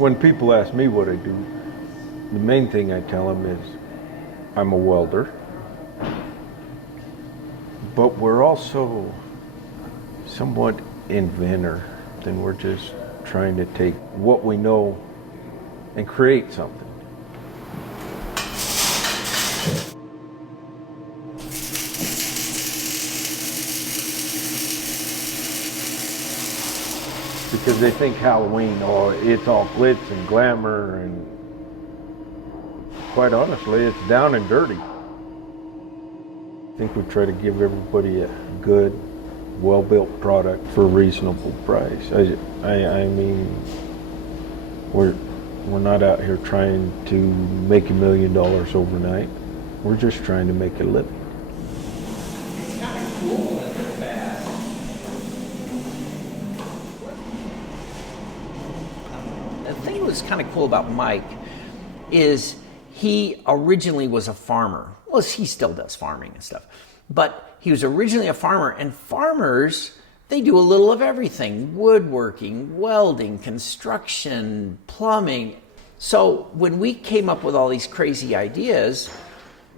When people ask me what I do, the main thing I tell them is I'm a welder, but we're also somewhat inventor, and we're just trying to take what we know and create something. Because they think Halloween, oh, it's all glitz and glamour, and quite honestly, it's down and dirty. I think we try to give everybody a good, well-built product for a reasonable price. I mean, we're not out here trying to make $1 million overnight. We're just trying to make a living. It's kind of cool and it's bad. The thing that was kind of cool about Mike is he originally was a farmer. Well, he still does farming and stuff. But he was originally a farmer, and farmers, they do a little of everything. Woodworking, welding, construction, plumbing. So when we came up with all these crazy ideas,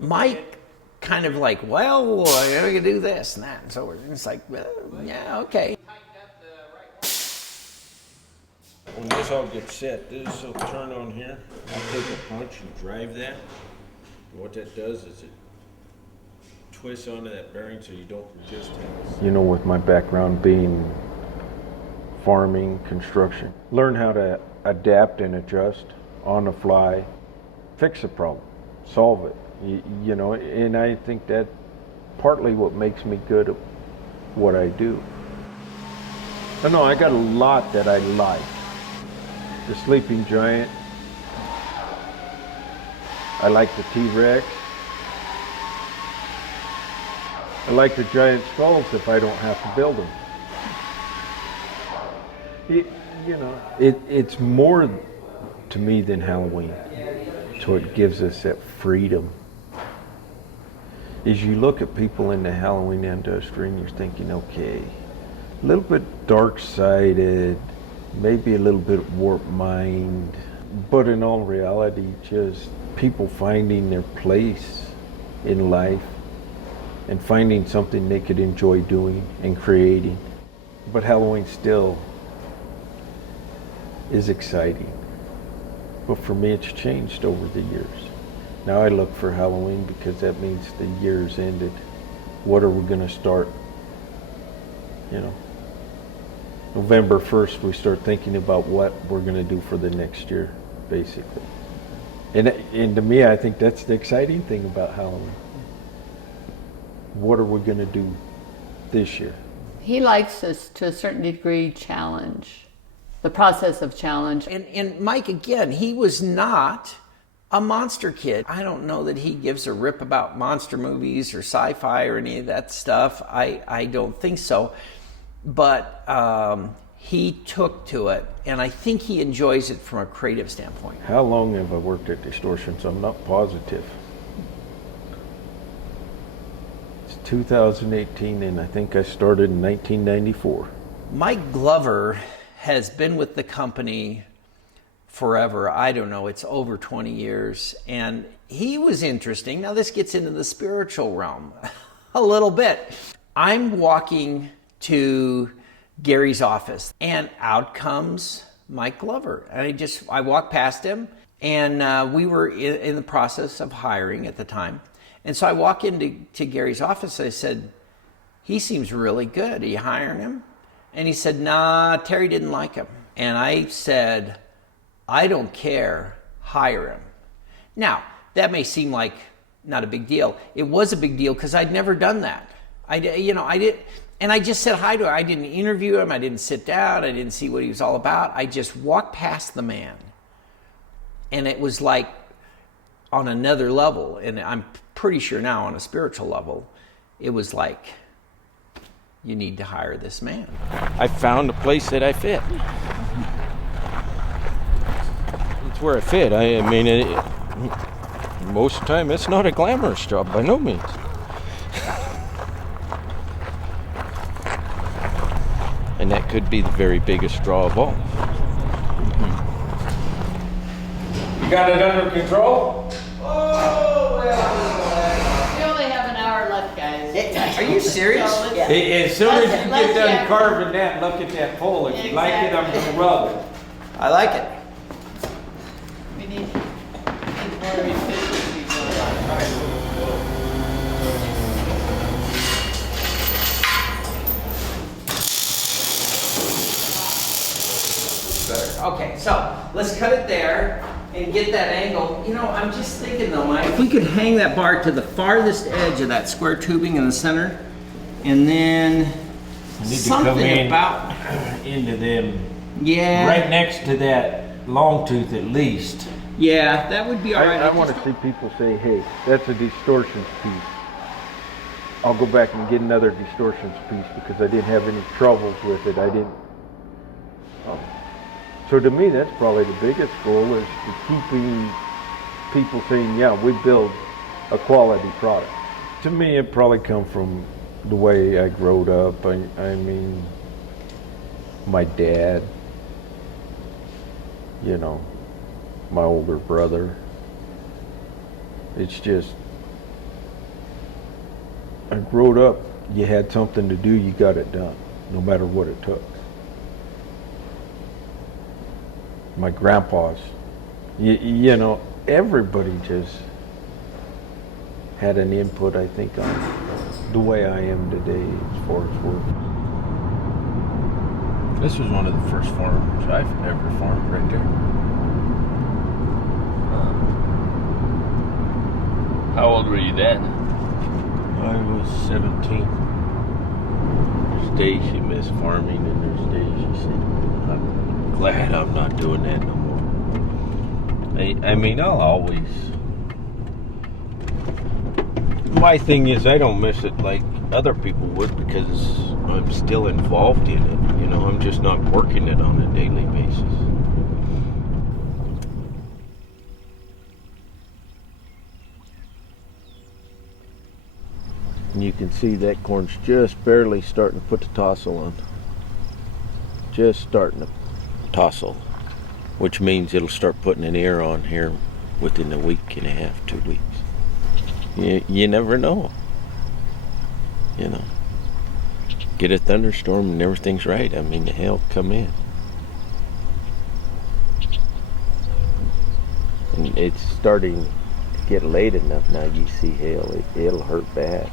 Mike kind of like, well, I gotta do this and that. And so it's like, well, yeah, okay. When this all gets set, this will turn on here. I'll take a punch and drive that. And what that does is it twists onto that bearing so you don't resist it. You know, with my background being farming, construction, learn how to adapt and adjust on the fly, fix a problem, solve it. You know, and I think that partly what makes me good at what I do. I know I got a lot that I like. The Sleeping Giant. I like the T-Rex. I like the giant skulls if I don't have to build them. It's more to me than Halloween. So it gives us that freedom. As you look at people in the Halloween industry and you're thinking, okay, a little bit dark-sided, maybe a little bit warped mind, but in all reality, just people finding their place in life and finding something they could enjoy doing and creating. But Halloween still is exciting. But for me, it's changed over the years. Now I look for Halloween because that means the year's ended. What are we gonna start? You know, November 1st, we start thinking about what we're gonna do for the next year, basically. And to me, I think that's the exciting thing about Halloween. What are we gonna do this year? He likes us to a certain degree challenge, the process of challenge. And Mike, again, he was not a monster kid. I don't know that he gives a rip about monster movies or sci-fi or any of that stuff. I don't think so. But he took to it, and I think he enjoys it from a creative standpoint. How long have I worked at Distortions? I'm not positive. It's 2018, and I think I started in 1994. Mike Glover has been with the company forever. I don't know, it's over 20 years. And he was interesting. Now this gets into the spiritual realm a little bit. I'm walking to Gary's office and out comes Mike Glover. And I walked past him, and we were in the process of hiring at the time. And so I walk into Gary's office. I said, he seems really good. Are you hiring him? And he said, nah, Terry didn't like him. And I said, I don't care, hire him. Now, that may seem like not a big deal. It was a big deal because I'd never done that. I did, and I just said hi to him. I didn't interview him. I didn't sit down. I didn't see what he was all about. I just walked past the man. And it was like on another level, and I'm pretty sure now on a spiritual level, it was like, you need to hire this man. I found a place that I fit. It's where I fit. I mean, most of the time, it's not a glamorous job by no means. And that could be the very biggest draw of all. got it under control? Oh, well. We only have an hour left, guys. Are you serious? So let's- As soon as you Let's get done check. carving that, look at that pole. If you like it, I'm gonna weld it. I like it. We need more efficiency going on. Okay, so let's cut it there and get that angle. You know, I'm just thinking though, Mike, if we could hang that bar to the farthest edge of that square tubing in the center, and then Need to something come in about, into them, yeah, right next to that long tooth at least. yeah, that would be all right. I want to see people say, hey, that's a distortions piece. I'll go back and get another distortions piece because I didn't have any troubles with it. I didn't. So to me, that's probably the biggest goal, is to keeping people saying, yeah, we build a quality product. To me, it probably come from the way I growed up. I mean, my dad, you know, my older brother. It's just, I growed up, you had something to do, you got it done, no matter what it took. My grandpa's, you know, everybody just had an input, I think, on the way I am today as far as work. This was one of the first farms I've ever farmed right there. How old were you then? I was 17. There's days you miss farming, and there's days you say, I'm glad I'm not doing that no more. I mean, I'll always... My thing is, I don't miss it like other people would because I'm still involved in it. You know, I'm just not working it on a daily basis. And you can see that corn's just barely starting to put the tassel on. Just starting to Tassel, which means it'll start putting an ear on here within a week and a half, 2 weeks. You never know. You know, get a thunderstorm and everything's right. I mean, the hail come in. And it's starting to get late enough now. You see hail, it'll hurt bad.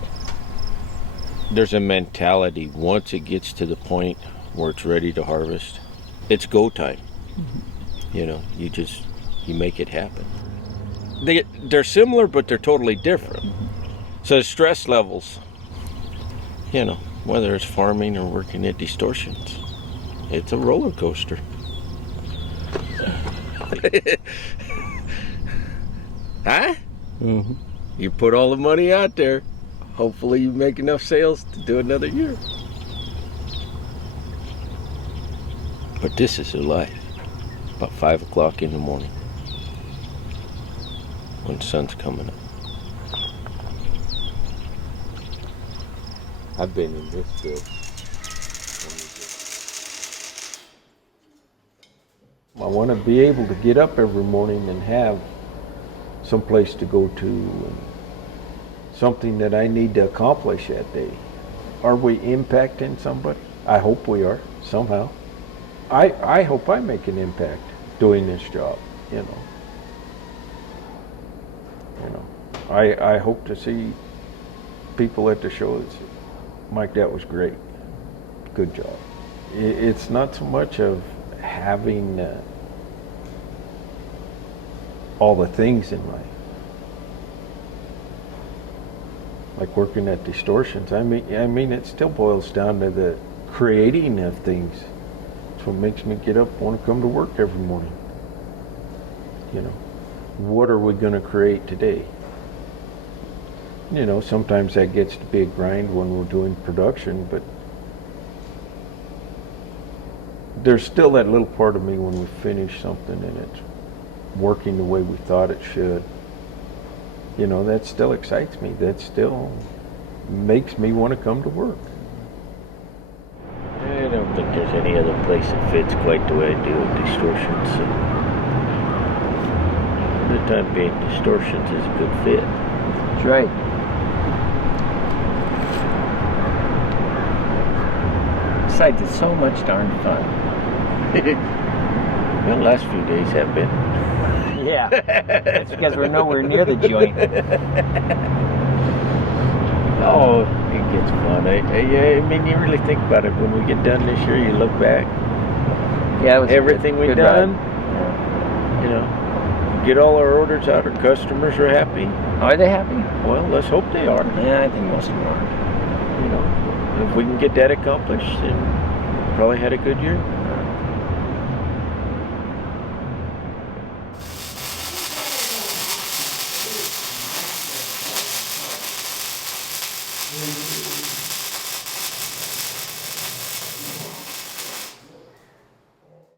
There's a mentality once it gets to the point where it's ready to harvest, it's go time. You know, you make it happen. They're similar, but they're totally different. So the stress levels, you know, whether it's farming or working at Distortions, it's a roller coaster. Huh? Mm-hmm. You put all the money out there. Hopefully you make enough sales to do another year. But this is their life. About 5 o'clock in the morning, when the sun's coming up. I've been in this field. I want to be able to get up every morning and have some place to go to, and something that I need to accomplish that day. Are we impacting somebody? I hope we are, somehow. I hope I make an impact doing this job, you know. I hope to see people at the show that say, Mike, that was great. Good job. It's not so much of having all the things in life. Like working at Distortions, I mean, it still boils down to the creating of things. It's what makes me get up and want to come to work every morning. You know, what are we going to create today? You know, sometimes that gets to be a grind when we're doing production, but there's still that little part of me when we finish something and it's working the way we thought it should. You know, that still excites me. That still makes me want to come to work. I don't think there's any other place that fits quite the way I do at Distortions. the time being, Distortions is a good fit. That's right. Besides, it's so much darn fun. Well, the last few days have been. Yeah, that's because we're nowhere near the joint. Oh, it gets fun. I mean, you really think about it. When we get done this year, you look back, Yeah, it was everything good, we've good done, ride. you know, get all our orders out, our customers are happy. Are they happy? Well, let's hope they are. Yeah, I think most of them are. You know, if we can get that accomplished, then probably had a good year. Thank you.